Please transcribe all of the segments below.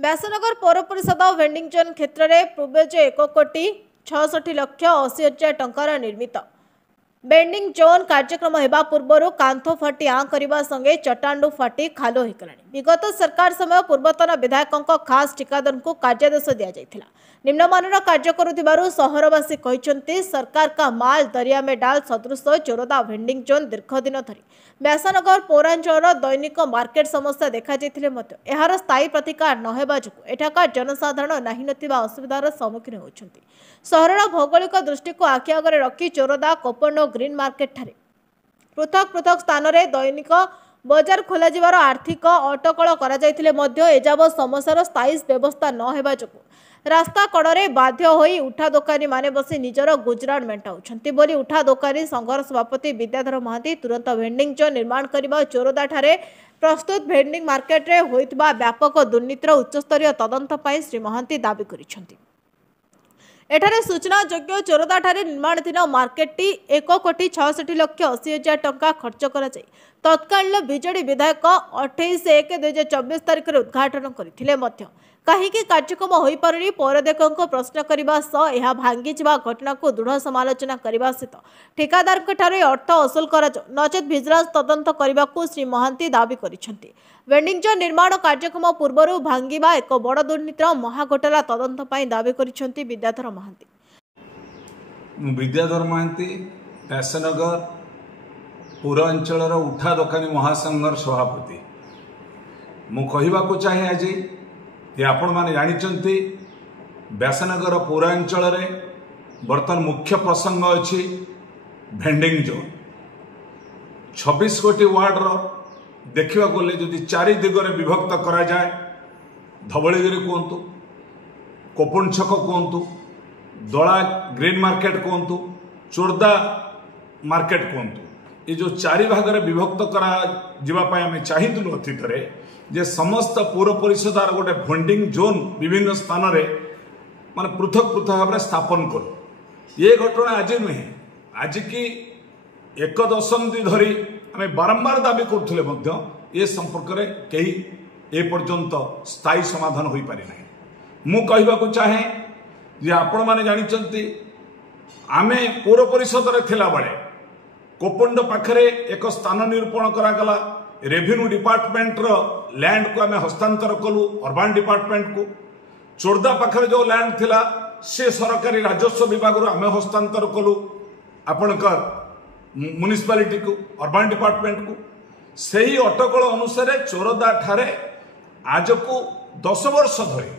व्यासनगर पौर परिषद vending zone क्षेत्र में पूर्वज 1,66,80,000 टंकार निर्मित बेंडिंग जोन कार्यक्रम होगा पूर्व कांथ फाटी आँ करने संगे चट्टाणु फाटी खाल होगला। विगत सरकार समय पूर्वतन विधायकों खास ठिकादार को कार्यादेश दि जाता निम्नमान कार्य करुथिबारु सहरवासी कहते सरकार का माल दरिया में डाल सदृश चोरदा भेंडिंग जोन दीर्घ दिन धरी व्यासनगर पौरांचल दैनिक मार्केट समस्या देखा यार स्थायी प्रतिकार नहेबा जो एठाकार जनसाधारण नाही नथिबा असुविधार सम्मुखीन होउछन्ति। सहरर भौगोलिक दृष्टि को आखि आगे रखी चोरदा कोपन और ग्रीन मार्केट ठारे पृथक पृथक स्थान में दैनिक बजार खोल आर्थिक अटकल कर समस्यार स्थायी व्यवस्था नहेबा जोगु रास्ता कड़े बाध्य होई उठा दोकानी माने बसी निजर गुजराट मेंटाउछन्ति बोली उठा दोकानी संघर सभापति विद्याधर महांती तुरंत भेंडिंग जोन निर्माण करबा चोरदा ठारे प्रस्तुत भेंडिंग मार्केट रे होइतबा व्यापक दुर्नीतिर उच्चस्तरीय तदंत पाई श्री महांती दाबी करिसन्ति। एठारे सूचना योग्य चोरदा ठारे निर्माणाधीन मार्केटटी 1,66,80,000 टंका खर्च कर तत्कालीन बीजेडी विधायक 28/1/2024 तारिख में उद्घाटन करथिले मध्य कहीं कार्यक्रम हो पारुनी पौराध्यक्ष प्रश्न करने सह यह भांगी घटना को दृढ़ समालोचना करने सहित ठेकादार अर्थ असुल कर नचेत भिजिलांस तदंत करने को श्री महांती दाबी करिसेंति। वेंडिंग जोन निर्माण कार्यक्रम पूर्व भांगा एक बड़ दुर्नीतिर महाघोटाला तदंत पाई दाबी करिसेंति विद्याधर महांती। विद्याधर महांती व्यासनगर पौरांचल उठा दोकानी महासंघर सभापति मु कहवाक चाहे आज ये आपण माने जानिचंती व्यासनगर पौरांचल बर्तमान मुख्य प्रसंग अच्छी भेंडिंग जोन 26 कोटी वार्ड देखा गले जदि 4 दिगरे विभक्त करा जाए धवलीगिरी कहतु कोपन छक कहतु दला ग्रीन मार्केट कहतु चोरदा मार्केट कहतु ये जो 4 भाग में विभक्त करा जीवापाई आमे चाहिलु अतीत जे समस्त पौर परिषद गोटे भेंडिंग जोन विभिन्न स्थान मान पृथक पृथक भाव में स्थापन करूँ ये घटना आज नुहे आज की 1 दशंधि धरी आम बारंबार दाबी करुले ये संपर्क में कहीं एपर्यंत स्थायी समाधान हो पारि ना। मु कहवाक चाहे जे आपण माने जानिचंती आमे पौर परिषद रे थिला बळे कोपंड पाखरे एक स्थान निरूपण करागला रेवेन्यू डिपार्टमेंट रो लैंड को आमे हस्तांतर कलु अर्बन डिपार्टमेंट को चोरदा पाखरे जो लैंड थिला से सरकारी राजस्व विभाग रो आमे हस्तांतर कलु आपणकर म्युनिसिपालिटी को अर्बन डिपार्टमेंट को सही अटकल अनुसार चोरदा ठारे आज को 10 वर्ष धरी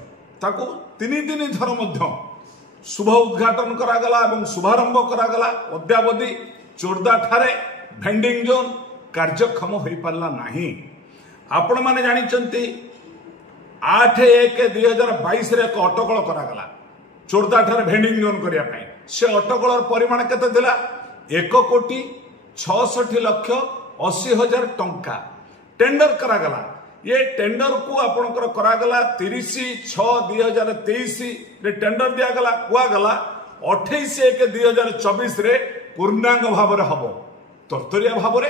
ताको 3 दिन धर मध्य शुभ उद्घाटन करागला एवं शुभारंभ करागला अद्यावधि चोरदा ठारे भेंडिंग जोन कार्यक्षम हो पारा नहीं। आपण माने जानिचंती 8/1/2022 रे एक अटकल करागला चोरदा ठारे भेंडिंग जोन करिया पई से अटकल परिमाण केते थिला 1,66,80,000 टंका टेंडर करागला। ये टेंडर को आपणकर करागला 30/6/2023 रे टेंडर दियागला कुआगला 28/1/2024 रे पूर्णांग भाव रे हबो तरतरिया भाव रे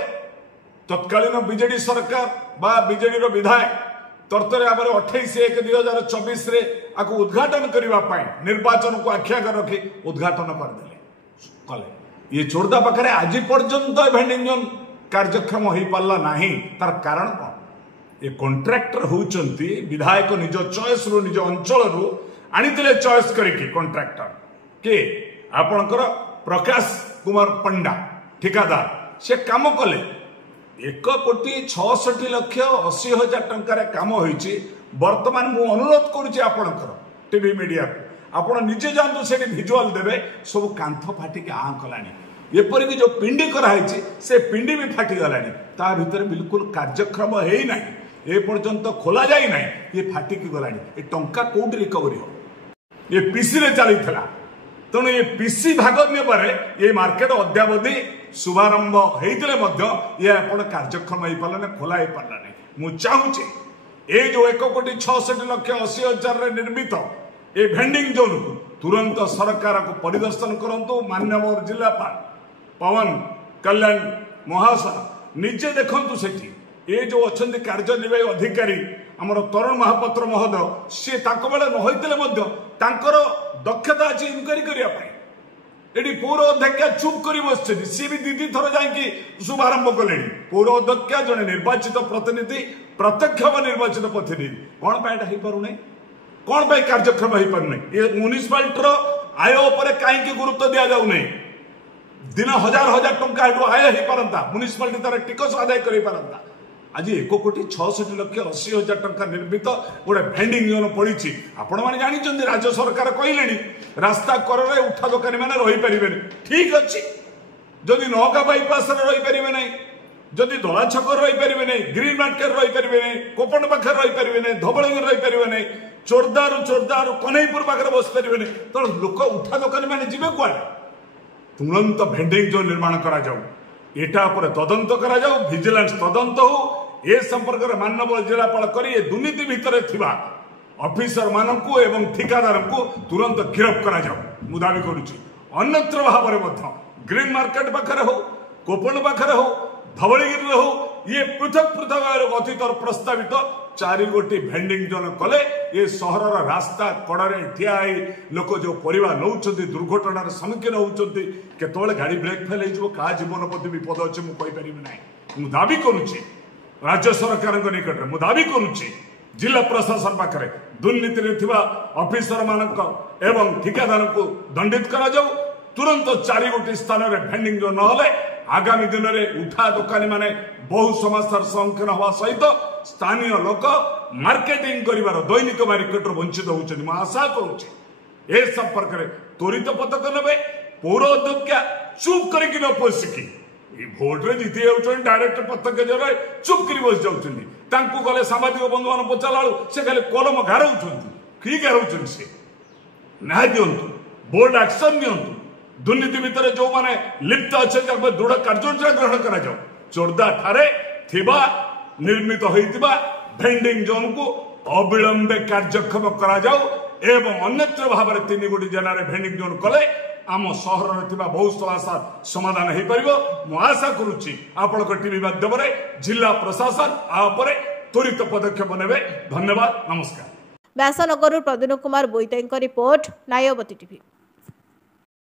तत्कालीन बीजेडी सरकार बा बीजेडी रो विधायक तरतरिया भाव 28/1/2024 रे आको उद्घाटन करने निर्वाचन को आख्या रखी उद्घाटन करदे कले ये चोरदा पाखे आज पर्यंत भेंडिंग जोन कार्यक्षम हो पारा नहीं। तार कारण कौन ये कॉन्ट्रैक्टर होउचंती विधायक निज चॉइस रो निज अंचल रो आनीतिले चॉइस करके कॉन्ट्रैक्टर के आपणकर प्रकाश कुमार पंडा ठिकादार से काम कले 1,66,80,000 टंकार काम होइछि। वर्तमान मु अनुरोध करुछि आपणकर टीवी मीडिया को आपण निजे जानतु से भिजुआल देवे सब कांथ फाटी के आँ कलानी एपरिक जो पिंडी कराई से पिंडी भी फाटी गलानी ता भीतर बिल्कुल कार्यक्रम है ना ए पर्यंत खोला जाई ना ये फाटिकी गलानी ये टंका कोड रिकवरी हो ये पीसी रे चली थला तेणु ये पीसी भाग ने ये मार्केट अद्यावधि शुभारंभ होते ये आपण कार्यक्षम हो पारा खोला हो पारा नहीं। मुझे चाहूँगी ये जो 1,66,80,000 निर्मित ये भेंडिंग जोन को तुरंत सरकार को परिदर्शन करंतु माननीय जिलापाल पवन कल्याण महाशय निजे देखंतु सेठी ये जो अच्छा कार्यनिर्वाही अधिकारी आमर तरुण महापात्र महोदय सी बेले न होते दक्षता अच्छी इनक्वारी करने ये पौर अध्यक्षा चुप कर बस सी भी दीदी थर जाकि शुभारंभ कले पौर अध्यक्षा जड़े निर्वाचित प्रतिनिधि प्रत्यक्ष निर्वाचित प्रतिनिधि कौन हो पारे कौन कार्यक्रम हो पारे ये म्युनिसिपालिटी आय उपर कहीं गुरुत्व दि जाऊना दिन हजार हजार टंका आय हो पारता म्युनिसिपालिटी तार टिकस आदाय कर पारता आज 1,66,80,000 टंका निर्मित गोटे भेंडिंग जोन पड़ी आपण मैंने जानते राज्य सरकार कहले रास्ता कर उठा दोकानी मैंने रहीपर ठीक अच्छे जदि नौका बाईपास रहीपर ना जदि दला छक रहीपर ना ग्रीन मार्केट रहीपर ना कोपण पाखे रहीपर ना धबलिंग रहीपर ना चोरदार कन्हईपुर पाखे बस पारे तो लोक उठा दोकानी मैंने जी कौन तुरंत भेंडिंग जोन निर्माण करा एटा पर तदंत करा जाऊ विजिलेंस तदंत हो ए संपर्क में मानव जिलापाल कर दुर्नीति भितर थिबा ऑफिसर मानकू एवं ठिकादार को तुरंत गिरफ्त करा जाऊ मु दाबी करुछि अन्यत्र भाव में ग्रीन मार्केट पाखे हो कोपण पाखे हो धवलगिरी हो ये पृथक पृथक कथित प्रस्तावित 4 गोटी भेंडिंग जोन कले ये सहर रास्ता कड़े ठिया लोक जो परिवार नौ दुर्घटनार सम्मुखीन होती केतवे गाड़ी ब्रेक फेल हो क्या जीवन प्रति विपद अच्छे मुझे ना मु दाबी करुछि राज्य सरकार निकट में दाबी करुछि जिला प्रशासन पाखे दुर्नीति ऑफिसर मानक एवं ठिकादार को दंडित करा जाऊ तुरंत 4 गोटी स्थान में भेंडिंग जो न आगामी दिन में उठा दोकानी माने बहु समस्यार सम्मुखीन हवा सहित स्थानीय लोक मार्केटिंग कर दैनिक मार्केट वंचित होती आशा करुचे संपर्क में त्वरित पदक ने पौर अध्यक्षा चुप करके न पशिकी भोट रे जीति जाऊँ डायरेक्ट प्रत्यक्ष जगह चुप कर बस जाऊँ गले सामाजिक बंधु मान पचारा से खाली कलम गारौं कि गारौं से न्याय दिंतु बोल्ड एक्शन दिंतु दुर्नीति भितर जो माने लिप्त अच्छे दृढ़ कार्यानुष्ठान ग्रहण करा जाऊ चोरदा ठारे थिबा निर्मित होइतिबा भेंडिंग जोन को अविलंबे कार्यक्षम करा जाऊ एवं अन्यत्र भाव में 3 गोटी जिले में भेंडिंग जोन कले आम सहर में बहुत समस्या समाधान हो पार मु आशा करुच्ची आपण टीवी माध्यम जिला प्रशासन आपर त्वरित पदक्षेप नेबे धन्यवाद नमस्कार। व्यासनगर प्रद्युन कुमार बोईताई रिपोर्ट नायवती टीवी।